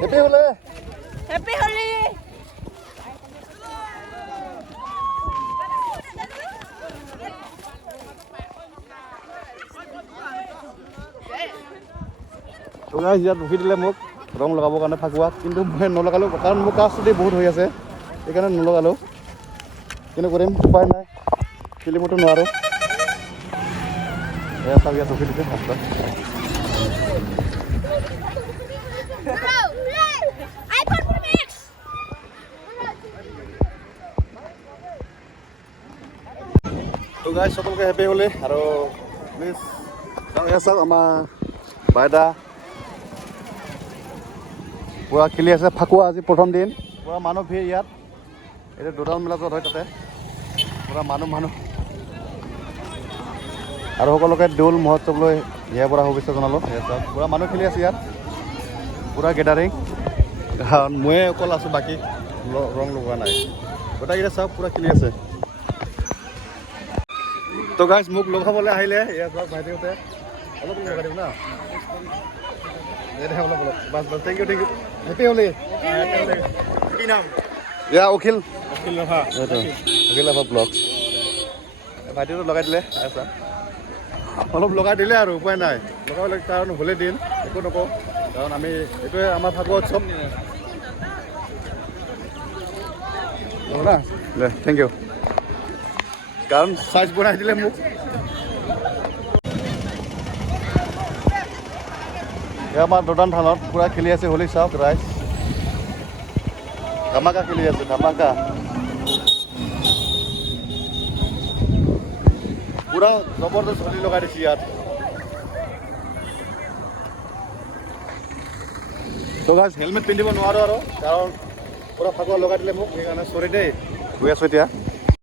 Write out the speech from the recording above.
happy হলে happy Holi তো guys ইয়াত ৰখি দিলে মোক ৰং লগাবৰ কাৰণে ফাকুৱাত কিন্তু মই নলগালোঁ কাৰণ মোৰ কাজটো বহুত হৈ আছে সেইকাৰণে নলগালোঁ কিন্তু কৰিম উপায় নাই খেলিবতো নোৱাৰোঁ এয়া চাওক ইয়াত ৰখি দিছে ৰাস্তাত তো গাইজ সকলোকে হেপী হোলি আৰু প্লিজ এয়া চাওক আমাৰ বাইদা পুৰা খেলি আছে ফাকুৱা আজি প্ৰথম দিন পুৰা মানুহ ভিৰ ইয়াত এতিয়া দুটামান মেলা য'ত হয় তাতে পুৰা মানুহ আৰু সকলোকে দৌল মহোৎসৱলৈ ইয়াৰ পৰা শুভেচ্ছা জনালোঁ পুৰা মানুহ খেলি আছে ইয়াত পুৰা গেডাৰিং ময়ে অকল আছোঁ বাকী ৰং লগোৱা নাই গোটেইকেইটা চাওক পুৰা খেলি আছে তো গাইজ মোক লগাবলৈ আহিলে ইয়াত চাওক ভাইটিহঁতে অলপ লগাই দিম না অলপ বাছ থেংক ইউ হেপী হোলি কি নাম ইয়া অখিল ৰাভা অখিল ৰাভা ব্লগ ভাইটিটো লগাই দিলে আচ্ছা অলপ লগাই দিলে আৰু উপায় নাই লগাবলৈ কাৰণ হ'লে দিন একো নকওঁ কাৰণ আমি এইটোৱে আমাৰ ফাকুৱা উৎসৱ না দে থেংক ইউ কাৰণ চাইজ বনাই দিলে মোক আমাৰ দোকান থানত পুৰা খেলি আছে হোলি চাওক ৰাইজ ধামাকা খেলি আছে ধামাকা পুৰা জবৰদস্ত হোলি লগাই দিছে ইয়াত তো গাইজ হেলমেট পিন্ধিব নোৱাৰোঁ আৰু কাৰণ পুৰা ফাকুৱা লগাই দিলে মোক সেইকাৰণে চৰি দেই গৈ আছোঁ এতিয়া